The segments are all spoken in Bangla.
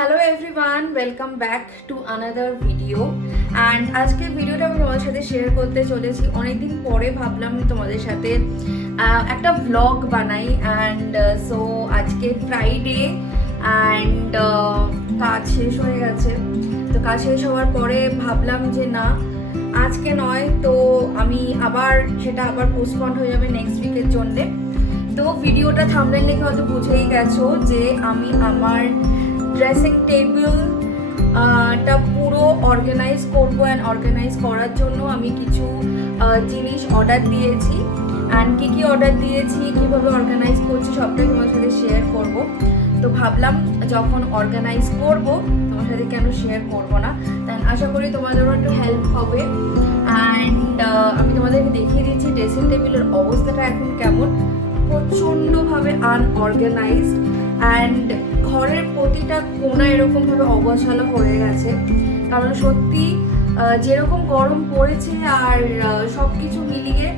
Hello everyone, welcome back to another video. And আজকের ভিডিওটা আমি তোমাদের সাথে শেয়ার করতে চলেছি। অনেকদিন পরে ভাবলাম তোমাদের সাথে একটা ব্লগ বানাই। অ্যান্ড সো আজকে ফ্রাইডে অ্যান্ড কাজ শেষ হয়ে গেছে। তো কাজ শেষ হওয়ার পরে ভাবলাম যে না, আজকে নয়, তো আমি সেটা আবার পোস্টপন্ড হয়ে যাবে নেক্সট উইকের জন্যে। তো ভিডিওটা থাম্বনেল দেখে হয়তো বুঝেই গেছো যে আমি আমার ড্রেসিং টেবিলটা পুরো অর্গানাইজ করবো। অ্যান্ড অর্গানাইজ করার জন্য আমি কিছু জিনিস অর্ডার দিয়েছি। অ্যান্ড কী অর্ডার দিয়েছি, কীভাবে অর্গানাইজ করছি, সবটাই তোমার সাথে শেয়ার করব। তো ভাবলাম যখন অর্গানাইজ করব তোমার সাথে কেন শেয়ার করব না। দেন আশা করি তোমাদেরও একটু হেল্প হবে। অ্যান্ড আমি তোমাদেরকে দেখিয়ে দিচ্ছি ড্রেসিং টেবিলের অবস্থাটা এখন কেমন। প্রচণ্ডভাবে আনঅর্গানাইজড অ্যান্ড ঘরের প্রতিটা কোণা এরকমভাবে অগোছালো হয়ে গেছে। কারণ সত্যি যেরকম গরম পড়েছে আর সব কিছু মিলিয়ে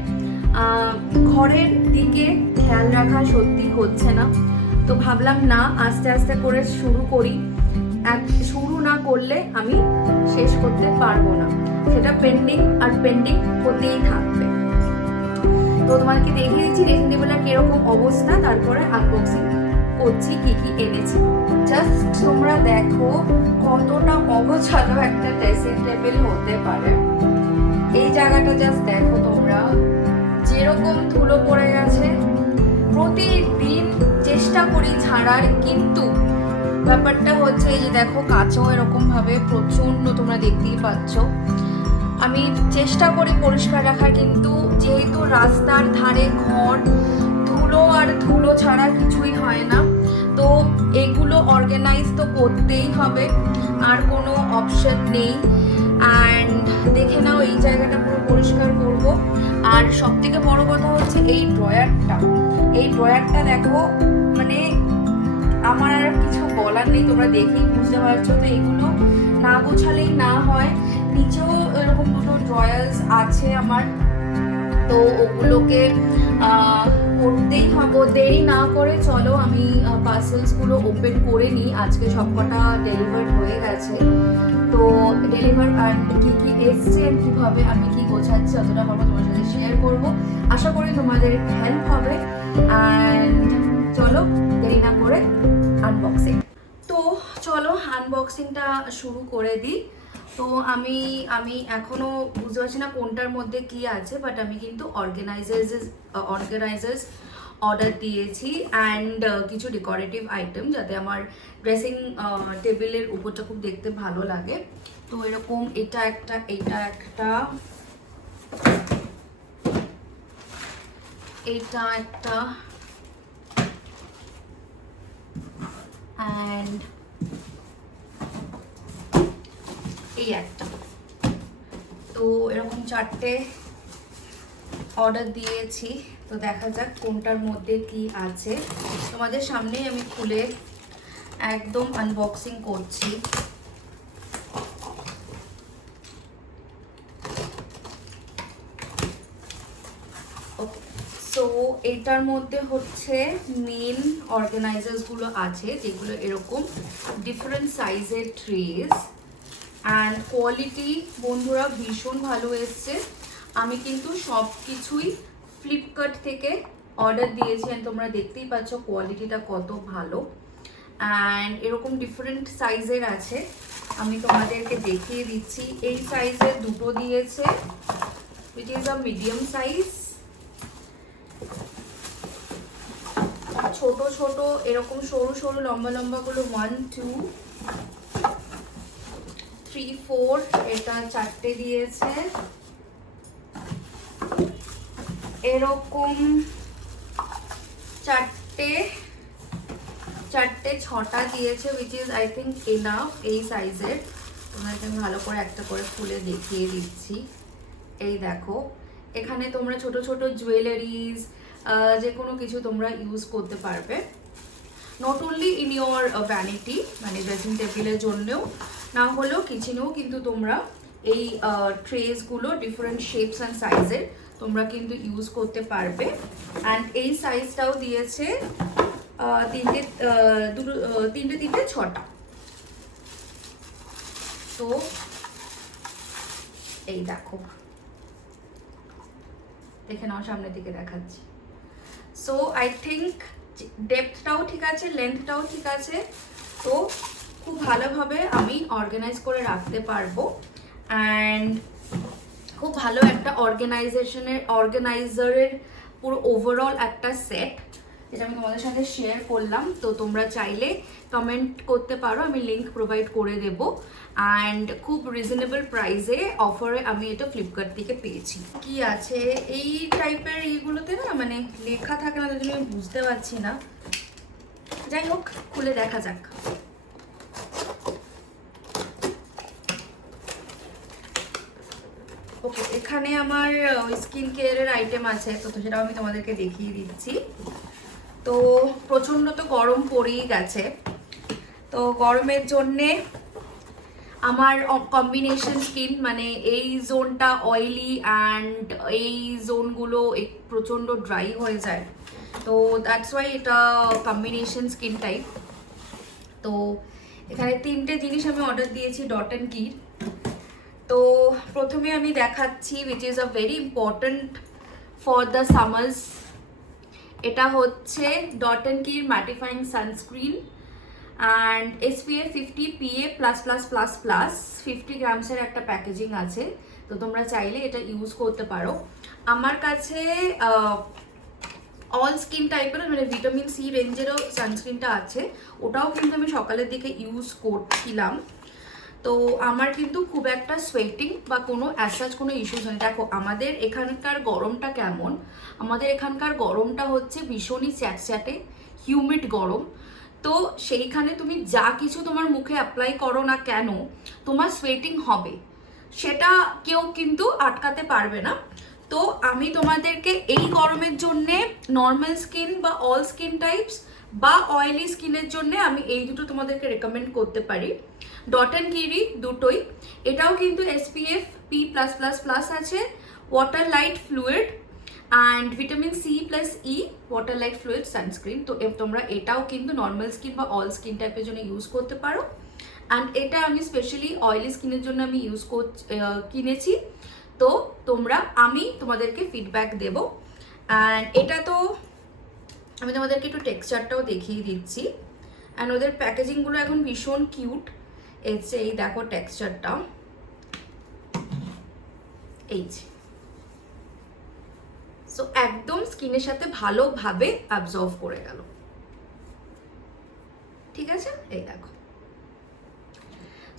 ঘরের দিকে খেয়াল রাখা সত্যি হচ্ছে না। তো ভাবলাম না, আস্তে আস্তে করে শুরু করি। শুরু না করলে আমি শেষ করতে পারবো না, সেটা পেন্ডিং আর পেন্ডিং হতেই থাকবে। তো তোমাকে দেখিয়ে দিচ্ছি ড্রেসিং টেবিলের কিরকম অবস্থা, তারপরে আনবক্সিং করছি কি কি এনেছি। জাস্ট তোমরা দেখো কতটা অগোছালো একটা ড্রেসিং টেবিল হতে পারে। এই জায়গাটা জাস্ট দেখো তোমরা, যেরকম ধুলো পড়ে গেছে। প্রতিদিন চেষ্টা করি ছাড়ার, কিন্তু ব্যাপারটা হচ্ছে এই যে দেখো কাঁচও এরকম ভাবে প্রচন্ড, তোমরা দেখতেই পাচ্ছ। আমি চেষ্টা করি পরিষ্কার রাখার, কিন্তু যেহেতু রাস্তার ধারে ঘর, ধুলো ছাড়া কিছুই হয় না। তো এগুলো অর্গানাইজ তো করতেই হবে, আর কোনো অপশন নেই। অ্যান্ড দেখে নাও এই জায়গাটা পুরো পরিষ্কার করব। আর সব থেকে বড় কথা হচ্ছে এই ড্রয়ারটা দেখো, মানে আমার আর কিছু বলার নেই, তোমরা দেখেই বুঝতে পারছো। তো এগুলো না গোছালেই না হয়। নিচেও এরকম দুটো ড্রয়ার্স আছে আমার, তো ওগুলোকে করতেই হবে। দেরি না করে চলো আমি পার্সেলসগুলো ওপেন করে নিই। আজকে সবকটা ডেলিভার হয়ে গেছে। তো ডেলিভার অ্যান্ড কী কী এসছে, কীভাবে আমি কি গোছাচ্ছি অতটা পারবো তোমার সাথে শেয়ার করবো। আশা করি তোমাদের হেল্প হবে। অ্যান্ড চলো দেরি না করে আনবক্সিং। তো চলো আনবক্সিংটা শুরু করে দিই। তো আমি এখনো বুঝতে পারছি না কোনটার মধ্যে কি আছে, বাট আমি কিন্তু অর্গানাইজার্স অর্ডার দিয়েছি অ্যান্ড কিছু ডেকোরেটিভ আইটেম, যাতে আমার ড্রেসিং টেবিলের উপরটা খুব দেখতে ভালো লাগে। তো এরকম এটা একটা অ্যান্ড এই একটা। তো এরকম চারটে অর্ডার দিয়েছি। তো দেখা যাক কোনটার মধ্যে কি আছে। তোমাদের সামনেই আমি খুলে একদম আনবক্সিং করছি। ওকে, সো এটার মধ্যে হচ্ছে মেন অর্গানাইজার্সগুলো আছে, যেগুলো এরকম ডিফারেন্ট সাইজের ট্রেস। অ্যান্ড কোয়ালিটি বন্ধুরা ভীষণ ভালো এসছে। আমি কিন্তু সব কিছুই ফ্লিপকার্ট থেকে অর্ডার দিয়েছি, অ্যান্ড তোমরা দেখতেই পাচ্ছ কোয়ালিটিটা কত ভালো। অ্যান্ড এরকম ডিফারেন্ট সাইজের আছে, আমি তোমাদেরকে দেখিয়ে দিচ্ছি। এই সাইজের দুটো দিয়েছে, which is a medium size. ছোট ছোট এরকম সরু লম্বাগুলো 1 2 3 4, এটা চারটে দিয়েছে। এরকম চারটে ছটা দিয়েছে, which is I think enough এই সাইজের। তোমাকে আমি ভালো করে একটা করে খুলে দেখিয়ে দিচ্ছি। এই দেখো, এখানে তোমরা ছোট ছোট জুয়েলারিজ, যে কোনো কিছু তোমরা ইউজ করতে পারবে। Not only in your vanity, মানে ড্রেসিং টেবিলের জন্যও না হলেও কিচেনেও কিন্তু তোমরা এই ট্রেসগুলো ডিফারেন্ট শেপস অ্যান্ড সাইজের তোমরা কিন্তু ইউজ করতে পারবে। অ্যান্ড এই সাইজটাও দিয়েছে তিনটে ছটা। সো এই দেখো, দেখে নাও, সামনের দিকে দেখাচ্ছি। সো আই থিঙ্ক ডেপথটাও ঠিক আছে, লেন্থটাও ঠিক আছে, তো খুব ভালোভাবে আমি অর্গানাইজ করে রাখতে পারবো। অ্যান্ড খুব ভালো একটা অর্গানাইজারের পুরো ওভারঅল একটা সেট, যেটা আমি তোমাদের সাথে শেয়ার করলাম। তো তোমরা চাইলে কমেন্ট করতে পারো, আমি লিঙ্ক প্রোভাইড করে দেবো। অ্যান্ড খুব রিজনেবল প্রাইসে অফারে আমি এটা ফ্লিপকার্ট থেকে পেয়েছি। কি আছে এই টাইপের এইগুলোতে না, মানে লেখা থাকে না, তার জন্য আমি বুঝতে পারছি না। যাই হোক, খুলে দেখা যাক। ওকে, এখানে আমার স্কিন কেয়ারের আইটেম আছে, তো সেটাও আমি তোমাদেরকে দেখিয়ে দিচ্ছি। তো প্রচণ্ড তো গরম পড়েই গেছে, তো গরমের জন্যে আমার কম্বিনেশন স্কিন, মানে এই জোনটা অয়েলি অ্যান্ড এই জোনগুলো প্রচণ্ড ড্রাই হয়ে যায়, তো দ্যাটস ওয়াই এটা কম্বিনেশন স্কিন টাইপ। তো এখানে 3টে জিনিস আমি অর্ডার দিয়েছি ডট অ্যান্ড কির। তো প্রথমে আমি দেখাচ্ছি which is a very important for the summers. এটা হচ্ছে Dot and Key mattifying sunscreen and SPF 50 PA++++, 50 গ্রামসের একটা প্যাকেজিং আছে, তো তোমরা চাইলে এটা ইউজ করতে পারো। আমার কাছে অল স্কিন টাইপের, মানে ভিটামিন সি রেঞ্জেরও সানস্ক্রিনটা আছে, ওটাও কিন্তু আমি সকালের দিকে ইউজ করছিলাম। তো আমার কিন্তু খুব একটা সোয়েটিং বা কোনো অ্যাসাজ কোনো ইস্যুস নেই। দেখো আমাদের এখানকার গরমটা কেমন, আমাদের এখানকার গরমটা হচ্ছে ভীষণই চ্যাটচ্যাটে হিউমিড গরম। তো সেইখানে তুমি যা কিছু তোমার মুখে অ্যাপ্লাই করো না কেন, তোমার সোয়েটিং হবে, সেটা কেউ কিন্তু আটকাতে পারবে না। তো আমি তোমাদেরকে এই গরমের জন্যে নর্মাল স্কিন বা অল স্কিন টাইপস বা অয়েলি স্কিনের জন্য আমি এই দুটো তোমাদেরকে রেকমেন্ড করতে পারি। ডট অ্যান্ড কিরি দুটোই, এটাও কিন্তু SPF P+++ আছে, water light fluid and vitamin C+E water light fluid sunscreen. তো তোমরা এটাও কিন্তু নর্মাল স্কিন বা অল স্কিন টাইপের জন্য ইউজ করতে পারো। অ্যান্ড এটা আমি স্পেশালি অয়েলি স্কিনের জন্য আমি কিনেছি। তো আমি তোমাদেরকে ফিডব্যাক দেব। অ্যান্ড এটা তো আমি তোমাদেরকে একটু টেক্সচারটাও দেখিয়ে দিচ্ছি। অ্যান্ড ওদের প্যাকেজিংগুলো এখন ভীষণ কিউট এসছে, এই দেখো টেক্সচারটা, এই যে। সো একদম স্কিনের সাথে ভালোভাবে অ্যাবজর্ব করে গেল, ঠিক আছে, এই দেখো।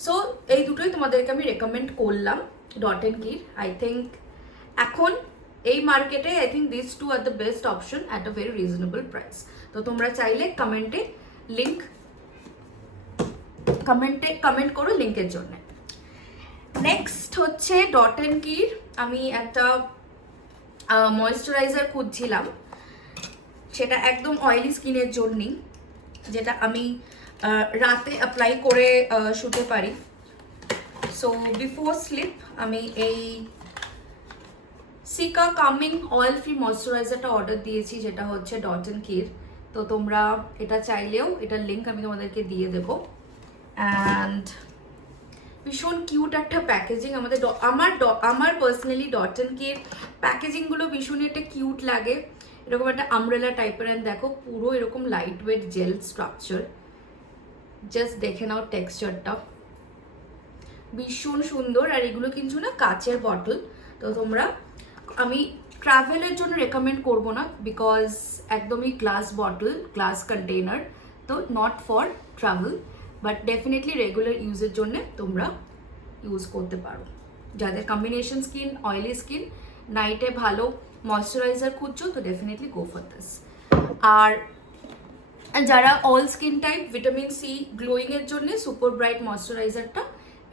সো এই দুটোই তোমাদেরকে আমি রেকমেন্ড করলাম Dot and Key. I think এখন এই মার্কেটে I think this two are the best option at a very reasonable price. তো তোমরা চাইলে কমেন্ট করো লিঙ্কের জন্য। নেক্সট হচ্ছে ডট অ্যান্ড কির, আমি একটা ময়েশ্চারাইজার খুঁজছিলাম, সেটা একদম অয়েলি স্কিনের জন্যই, যেটা আমি রাতে অ্যাপ্লাই করে শুতে পারি। সো বিফোর স্লিপ আমি এই সিকা কামিং অয়েল ফ্রি ময়েশ্চারাইজারটা অর্ডার দিয়েছি, যেটা হচ্ছে ডট অ্যান্ড কির। তো তোমরা এটা চাইলেও, এটার লিঙ্ক আমি তোমাদেরকে দিয়ে দেবো। অ্যান্ড ভীষণ কিউট একটা প্যাকেজিং। আমার পার্সোনালি ডট অ্যান্ড কির প্যাকেজিংগুলো ভীষণই একটা কিউট লাগে, এরকম একটা আমব্রেলা টাইপের। অ্যান্ড দেখো পুরো এরকম light weight jail structure, just দেখে নাও টেক্সচারটা ভীষণ সুন্দর। আর এগুলো কিন্তু না কাচের বটল, তো আমি ট্রাভেলের জন্য রেকমেন্ড করব না, বিকজ একদমই গ্লাস বটল, গ্লাস কন্টেনার, তো not for travel, but definitely regular ইউজের জন্য তোমরা ইউজ করতে পারো। যাদের কম্বিনেশন স্কিন, অয়েলি স্কিন, নাইটে ভালো ময়শ্চারাইজার খুঁজছো, তো ডেফিনেটলি গো ফর দিস। আর যারা all skin type, vitamin C গ্লোয়িংয়ের জন্য সুপার ব্রাইট ময়শ্চারাইজারটা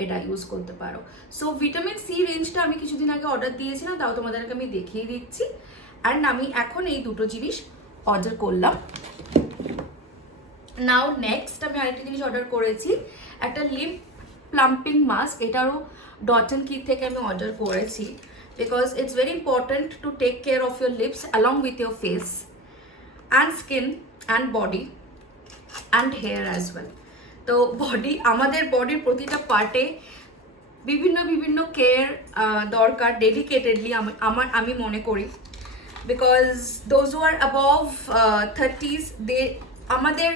এটা ইউজ করতে পারো। সো ভিটামিন সি রেঞ্জটা আমি কিছুদিন আগে অর্ডার দিয়েছিলাম, তাও তোমাদেরকে আমি দেখিয়ে দিচ্ছি। অ্যান্ড আমি এখন এই দুটো জিনিস অর্ডার করলাম। নাও নেক্সট আমি আরেকটা জিনিস অর্ডার করেছি, একটা লিপ প্লাম্পিং মাস্ক। এটারও ডট অ্যান্ড কির থেকে আমি অর্ডার করেছি, because it's very important to take care of your lips along with your face and skin and body and hair as well. তো আমাদের বডির প্রতিটা পার্টে বিভিন্ন বিভিন্ন কেয়ার দরকার ডেডিকেটেডলি আমি মনে করি, because those who are above 30s they আমাদের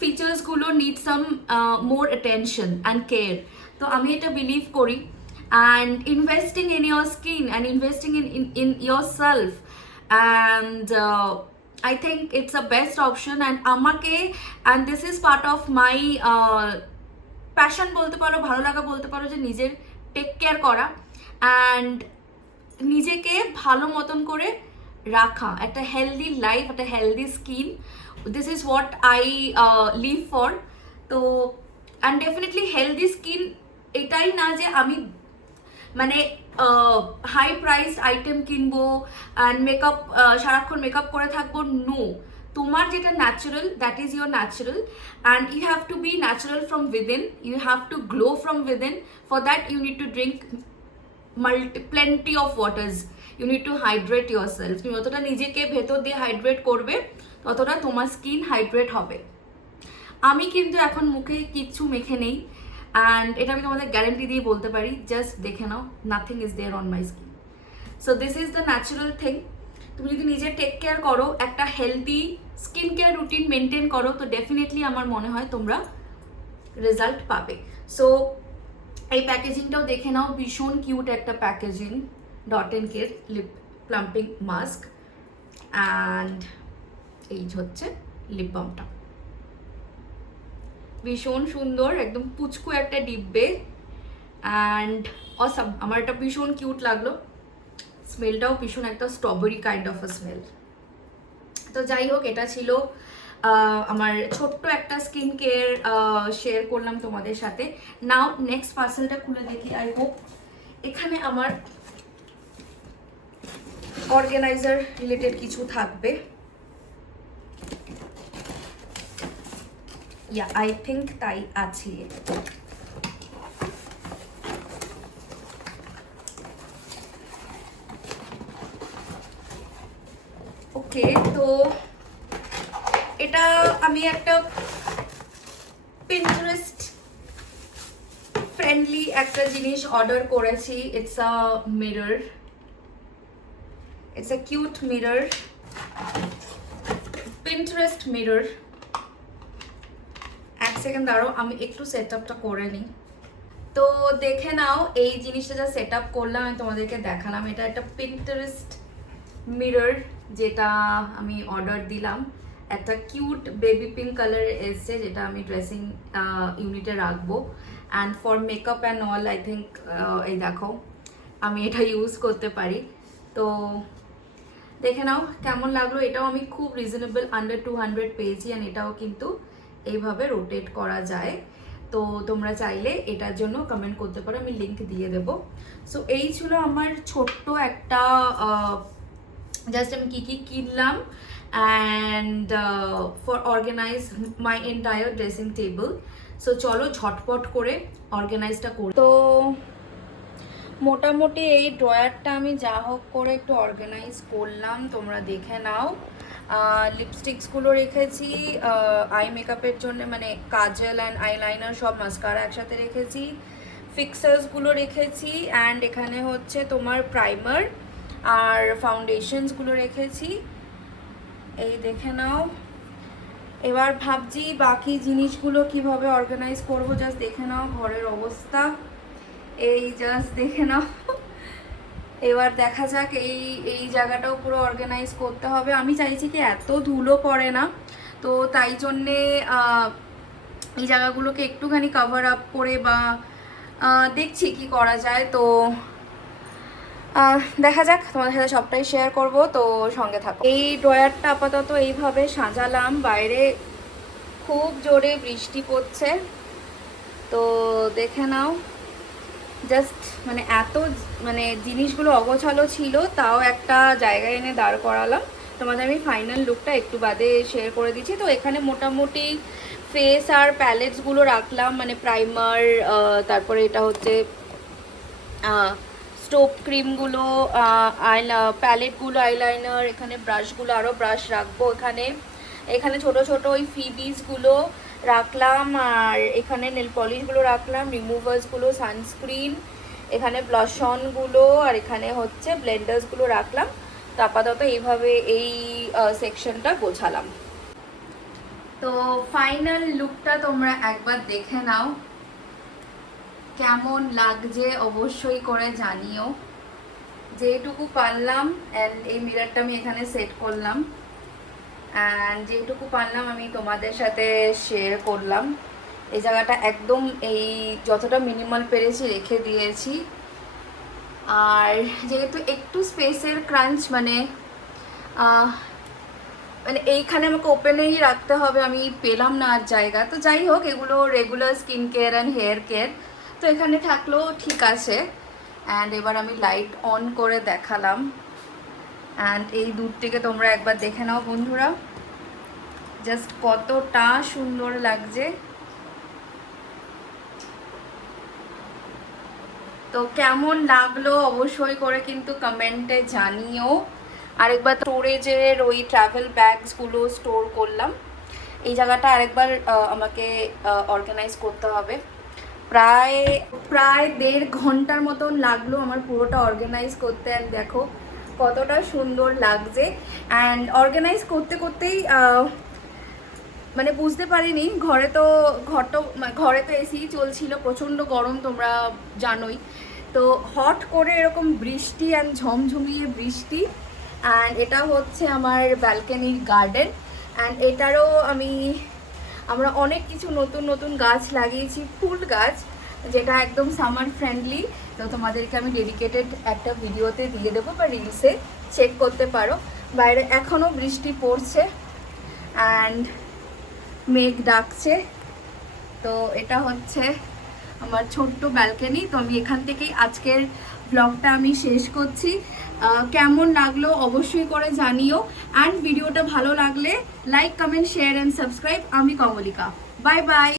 ফিচার্সগুলো need some more attention and care. তো আমি এটা বিলিভ করি, and investing in your skin and investing in yourself, and I think it's a best option. And this is part of my passion বলতে পারো, ভালো লাগা বলতে পারো, যে নিজের টেক কেয়ার করা অ্যান্ড নিজেকে ভালো মতন করে রাখা, একটা হেলদি লাইফ, একটা healthy skin. This is what I live for. তো অ্যান্ড ডেফিনেটলি হেলদি স্কিন এটাই না যে আমি মানে হাই প্রাইসড আইটেম কিনবো অ্যান্ড মেকআপ সারাক্ষণ মেকআপ করে থাকবো। নো, তোমার যেটা natural, that is your natural, and you have to be natural from within, you have to glow from within. For that you need to drink plenty of waters, you need to hydrate yourself. তুমি যতটা নিজেকে ভেতর দিয়ে হাইড্রেট করবে ততটা তোমার স্কিন হাইড্রেট হবে। আমি কিন্তু এখন মুখে কিচ্ছু মেখে নেই, অ্যান্ড এটা আমি তোমাদের গ্যারেন্টি দিয়ে বলতে পারি, জাস্ট দেখে নাও, nothing is there on my skin. So this is the natural thing. তুমি যদি নিজে টেক কেয়ার করো, একটা healthy skin care routine maintain করো, তো ডেফিনেটলি আমার মনে হয় তোমরা রেজাল্ট পাবে। সো এই প্যাকেজিংটাও দেখে নাও, ভীষণ কিউট একটা প্যাকেজিং, ডট এন্ড কের লিপ প্লাম্পিং মাস্ক, অ্যান্ড এই হচ্ছে লিপ বামটা, ভীষণ সুন্দর, একদম পুচকু একটা ডিব্বে, অ্যান্ড অসাম। আমার এটা ভীষণ কিউট লাগলো, স্মেলটাও ভীষণ একটা strawberry kind of a smell. তো যাই হোক, এটা ছিল আমার ছোট্ট একটা স্কিন কেয়ার শেয়ার করলাম তোমাদের সাথে। নাও নেক্সট পার্সেলটা খুলে দেখি। আই হোপ এখানে আমার অর্গানাইজার রিলেটেড কিছু থাকবে। ইয়া, আই থিঙ্ক তাই আছে। ওকে, তো এটা আমি একটা পিন্টারেস্ট ফ্রেন্ডলি একটা জিনিস অর্ডার করেছি। It's a mirror, it's a cute mirror, Pinterest mirror. এক সেকেন্ড দাঁড়াও, আমি একটু সেট আপটা করে নিই। তো দেখে নাও, এই জিনিসটা যা সেট আপ করলাম আমি তোমাদেরকে দেখালাম। এটা একটা পিন্টারেস্ট মিরর যেটা আমি অর্ডার দিলাম। একটা কিউট বেবি পিঙ্ক কালার এসছে, যেটা আমি ড্রেসিং ইউনিটে রাখবো। And for makeup and all I think, এই দেখো আমি এটা ইউজ করতে পারি। তো দেখে নাও কেমন লাগলো। এটাও আমি খুব রিজনেবল, আন্ডার 200 পেয়েছি, অ্যান্ড এটাও কিন্তু এইভাবে রোটেট করা যায়। তো তোমরা চাইলে এটার জন্য কমেন্ট করতে পারো, আমি লিঙ্ক দিয়ে দেবো। সো এই ছিল আমার ছোট্ট একটা জাস্ট আমি কী কী কিনলাম and for organize my entire dressing table. So চলো ঝটপট করে অর্গানাইজটা করি। তো মোটামুটি এই ড্রয়ারটা আমি যা হোক করে একটু অর্গানাইজ করলাম, তোমরা দেখে নাও। লিপস্টিক্সগুলো রেখেছি আই মেকআপের জন্য, মানে কাজল অ্যান্ড আইলাইনার সব মাস্কারা একসাথে রেখেছি। ফিক্সার্সগুলো রেখেছি, অ্যান্ড এখানে হচ্ছে তোমার প্রাইমার আর ফাউন্ডেশনসগুলো রেখেছি। এই দেখে নাও। এবার ভাবছি বাকি জিনিসগুলো কিভাবে অর্গানাইজ করব। জাস্ট দেখে নাও ঘরের অবস্থা, এই জাস্ট দেখে নাও। এবার দেখা যাক, এই জায়গাটাও পুরো অর্গানাইজ করতে হবে। আমি চাইছি কি এত ধুলো পড়ে না, তো তাই জন্যে এই জায়গাগুলোকে একটুখানি কভার আপ করে বা দেখছি কি করা যায়। তো দেখা যাক, তোমাদের সাথে সবটাই শেয়ার করব, তো সঙ্গে থাকো। এই ড্রয়ারটা আপাতত এইভাবে সাজালাম। বাইরে খুব জোরে বৃষ্টি পড়ছে, তো দেখে নাও। জাস্ট মানে এত মানে জিনিসগুলো অগোছালো ছিল, তাও একটা জায়গায় এনে দাঁড় করালাম। তোমাদের আমি ফাইনাল লুকটা একটু বাদে শেয়ার করে দিচ্ছি। তো এখানে মোটামুটি ফেস আর প্যালেটসগুলো রাখলাম, মানে প্রাইমার, তারপরে এটা হচ্ছে স্টোভ ক্রিমগুলো, প্যালেটগুলো, আইলাইনার, এখানে ব্রাশগুলো, আরও ব্রাশ রাখবো। এখানে ছোট ছোট ওই ফিবিসগুলো রাখলাম, আর এখানে নেল পলিশগুলো রাখলাম, রিমুভার্সগুলো, সানস্ক্রিন, এখানে ব্লাশনগুলো আর এখানে হচ্ছে ব্লেন্ডার্সগুলো রাখলাম। তো আপাতত এইভাবে এই সেকশনটা গোছালাম। তো ফাইনাল লুকটা তোমরা একবার দেখে নাও, কেমন লাগছে অবশ্যই করে জানিও। যেটুকু পারলাম, অ্যান্ড এই মিররটা আমি এখানে সেট করলাম, অ্যান্ড যেটুকু পারলাম আমি তোমাদের সাথে শেয়ার করলাম। এই জায়গাটা একদম এই যতটা মিনিমাল পেরেছি রেখে দিয়েছি। আর যেহেতু একটু স্পেসের ক্রাঞ্চ, মানে এইখানে আমাকে ওপেনেই রাখতে হবে, আমি পেলাম না আর জায়গা। তো যাই হোক, এগুলো regular skin care and hair care, তো এখানে থাকলেও ঠিক আছে। অ্যান্ড এবার আমি লাইট অন করে দেখালাম, অ্যান্ড এই দূর থেকে তোমরা একবার দেখে নাও বন্ধুরা, জাস্ট কতটা সুন্দর লাগছে। তো কেমন লাগলো অবশ্যই করে কিন্তু কমেন্টে জানিও। আরেকবার স্টোরেজের ওই ট্রাভেল ব্যাগসগুলো স্টোর করলাম, এই জায়গাটা আরেকবার আমাকে অর্গানাইজ করতে হবে। প্রায় 1.5 ঘন্টার মতন লাগলো আমার পুরোটা অর্গানাইজ করতে। অ্যান্ড দেখো কতটা সুন্দর লাগছে। অ্যান্ড অর্গানাইজ করতে করতেই মানে বুঝতে পারিনি, ঘরে তো এসি চলছিল, প্রচণ্ড গরম তোমরা জানোই। তো হট করে এরকম বৃষ্টি অ্যান্ড ঝমঝমিয়ে বৃষ্টি। অ্যান্ড এটা হচ্ছে আমার ব্যালকনির গার্ডেন। অ্যান্ড এটারও আমরা অনেক কিছু নতুন নতুন গাছ লাগিয়েছি, ফুল গাছ, যেটা একদম সামার ফ্রেন্ডলি। তো তোমাদেরকে আমি ডেডিকেটেড একটা ভিডিওতে দিয়ে দেবো বা রিলসে চেক করতে পারো। বাইরে এখনও বৃষ্টি পড়ছে অ্যান্ড মেঘ ডাকছে। তো এটা হচ্ছে আমার ছোট্ট ব্যালকনি। তো আমি এখান থেকেই আজকের ব্লগটা আমি শেষ করছি। কেমন লাগলো অবশ্যই করে জানিও। অ্যান্ড ভিডিওটা ভালো লাগলে like, comment, share and subscribe. আমি কমলিকা, বাই বাই।